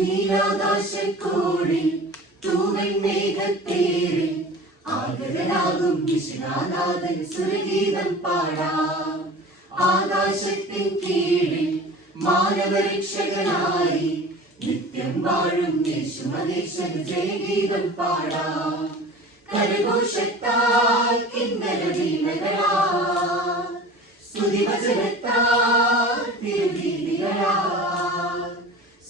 നീലാകാശക്കോടിൽ തൂവൻ മേഘത്തേരിൽ ആഗതനാകും വിശ്വനാഥൻ സുരഗീതം പാടാം. ആകാശത്തിൻ കീഴിൽ മാനവരക്ഷകനായി നിത്യം വാഴും യേശുമഹേശൻ ജയഗീതം പാടാം. കരഘോഷത്താൽ കിന്നര വീണകളാൽ സ്തുതിവചനത്താൽ തിരുഗീതികളാൽ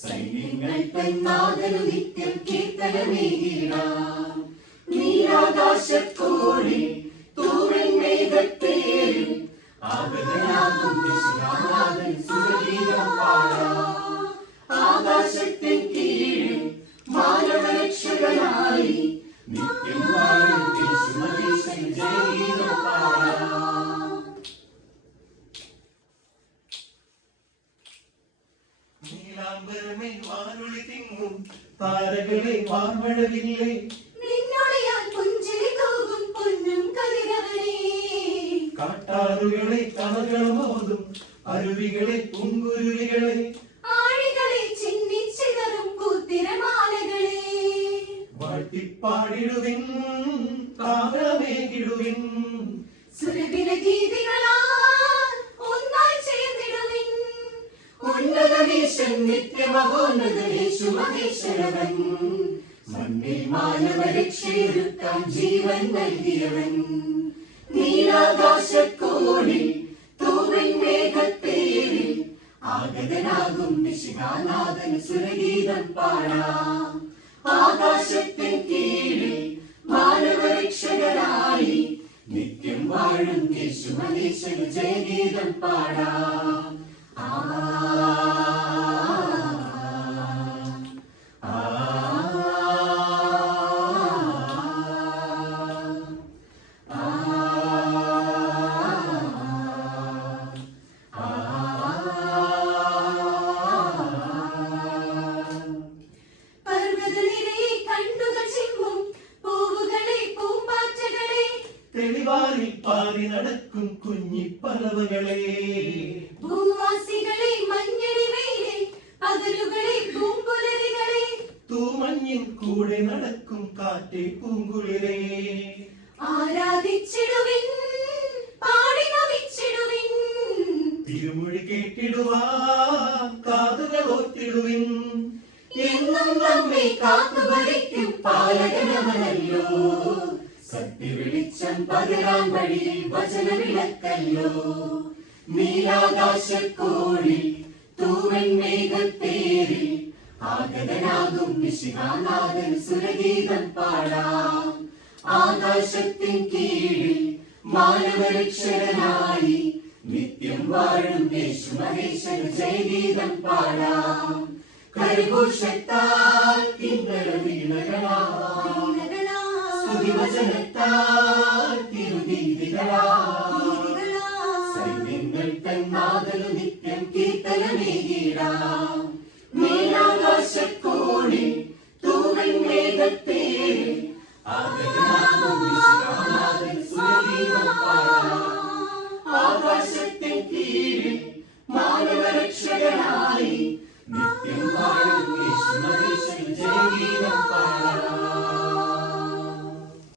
സൈന്യങ്ങൾ തന്നാദനു നിത്യം കീർത്തനമേകിടാം. നീലാകാശക്കോടിൽ തൂവൻ മേഘത്തേരിൽ ആഗതനാകും വിശ്വനാഥൻ സുരഗീതം പാടാം. ആകാശത്തിൻ കീഴിൽ മാനവരക്ഷകനായി നിത്യം വാഴും യേശുമഹേശൻ ജയഗീതം പാടാം. നീലാംബരമേ വാനൊളി തിങ്ങും താരകളെ വാർമഴവില്ലേ നിന്നോടെയാൻ പുഞ്ചിരി തൂകും പൊന്നും കതിരവനേ. കാട്ടാറുകളെ കഥകളമോതും അരുവികളെ പൂങ്കുരുവികളെ ആഴികളെ ചിന്നിച്ചിതറും കൂത്തിരമാലകളെ വാഴ്ത്തിപ്പാടിടുവിൻ താളമേകിടുവിൻ. സുരഭില ഗീതികളാൽ ഒന്നായി ചേർന്നിടുവിൻ. ഉന്നതനീശൻ നിത്യമഹോന്നത യേശുമഹേശ്വരവൻ മണ്ണിൽ മാനവരക്ഷയൊരുക്കാൻ ജീവൻ നൽകിയവൻ. നീലാകാശക്കോടിൽ തൂവൻ മേഘത്തേരിൽ ആഗതനാകും വിശ്വനാഥൻ സുരഗീതം പാടാം. ആകാശത്തിൻ കീഴിൽ മാനവരക്ഷകനായി നിത്യം വാഴും യേശുമഹേശൻ ജയഗീതം പാടാം. തെളിവാറിൽ പാറി നടക്കും കുഞ്ഞിപ്പറവകളെ ഭൂവാസികളെ മഞ്ഞളി വെയിലെ പകലുകളെ പൂങ്കുലരികളെ തൂമഞ്ഞിൻ കൂടെ നടക്കും കാറ്റെ പൂങ്കുളിരെ ആരാധിച്ചിടുവിൻ പാടി നമിച്ചിടുവിൻ. തിരുമൊഴി കേട്ടിടുവാൻ കാതുകൾ ഓർത്തിടുവിൻ. എന്നും നമ്മെ കാത്തുഭരിക്കും പാലകനവനല്ലോ. സത്യവെളിച്ചം പകരാൻ വഴിയിൽ വചനവിളക്കല്ലോ. നീലാകാശക്കോടിൽ തൂവൻ മേഘത്തേരിൽ ആഗതനാകും വിശ്വനാഥൻ സുരഗീതം പാടാം. ആകാശത്തിൻ കീഴിൽ മാനവരക്ഷകനായി നിത്യം വാഴും യേശുമഹേശൻ ജയഗീതം പാടാം. കരഘോഷത്താൽ കിന്നര വീണകളാൽ സ്തുതിവചനത്താൽ തിരുഗീതികളാൽ സൈന്യങ്ങൾ തന്നാദനു നിത്യം കീർത്തനമേകിടാം. നീലാകാശക്കോടിൽ തൂവൻ മേഘത്തേരിൽ ആഗതനാകും